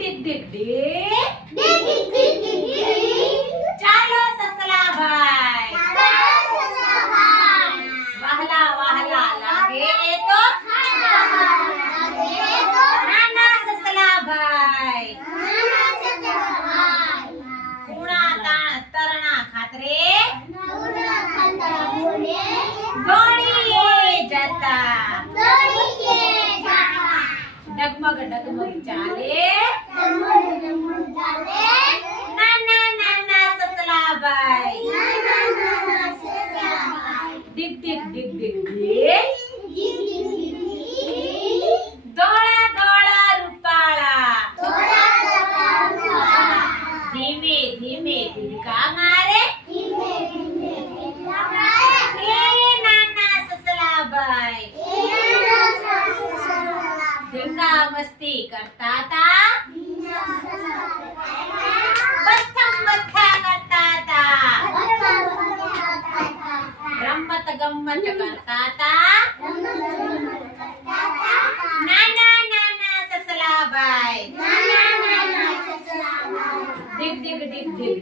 ડીક ડીક ચાલો સસલાભાઈ વહલા વહલા લાગે એ તો નાના સસલાભાઈ કુણા તરણા ખાતરે દોડીએ જતા ડગમગ ડગમગ ચાલે નાના નાના સસલાભાઈ ડીક ડીક ડીક દોડા દોડા રૂપાળા ધીમે ધીમે ધીકા મારે એ નાના સસલાભાઈ ધીંગા મસ્તી કરતા હતા બથમ બથા કરતા હતા રમત ગમત કરતા હતા નાના નાના સસલાભાઈ ડીક ડીક ડીક ડીક